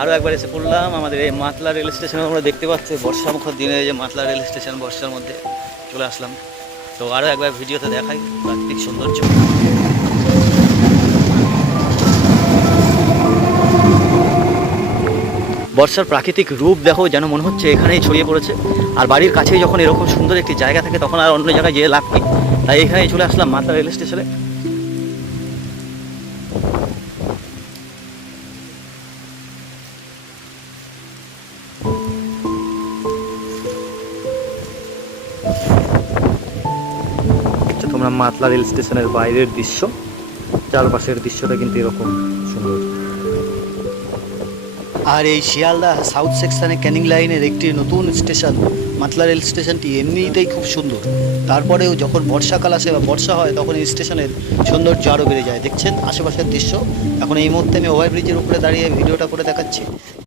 আরও একবার এসে পড়লাম আমাদের এই মাতলা রেল স্টেশনে। আমরা দেখতে পাচ্ছি বর্ষামুখর দিনে যে মাতলা রেল স্টেশন, বর্ষার মধ্যে চলে আসলাম। তো আরও একবার ভিডিওতে দেখাই প্রাকৃতিক সৌন্দর্য। বর্ষার প্রাকৃতিক রূপ দেখো, যেন মনে হচ্ছে এখানেই ছড়িয়ে পড়েছে। আর বাড়ির কাছেই যখন এরকম সুন্দর একটি জায়গা থাকে তখন আর অন্য জায়গায় যেয়ে লাভ নেই। তাই এখানেই চলে আসলাম মাতলা রেল স্টেশনে। তোমরা মাতলা রেল স্টেশনের বাইরের দৃশ্য, চারপাশের দৃশ্যটা কিন্তু এরকম সুন্দর। আর এই শিয়ালদা সাউথ সেকশনে ক্যানিং লাইনের একটি নতুন স্টেশন মাতলা রেল স্টেশনটি এমনিতেই খুব সুন্দর। তারপরেও যখন বর্ষাকাল আসে বা বর্ষা হয় তখন এই স্টেশনের সৌন্দর্য আরও বেড়ে যায়। দেখছেন আশেপাশের দৃশ্য। এখন এই মুহূর্তে আমি ওভারব্রিজের উপরে দাঁড়িয়ে ভিডিওটা করে দেখাচ্ছি।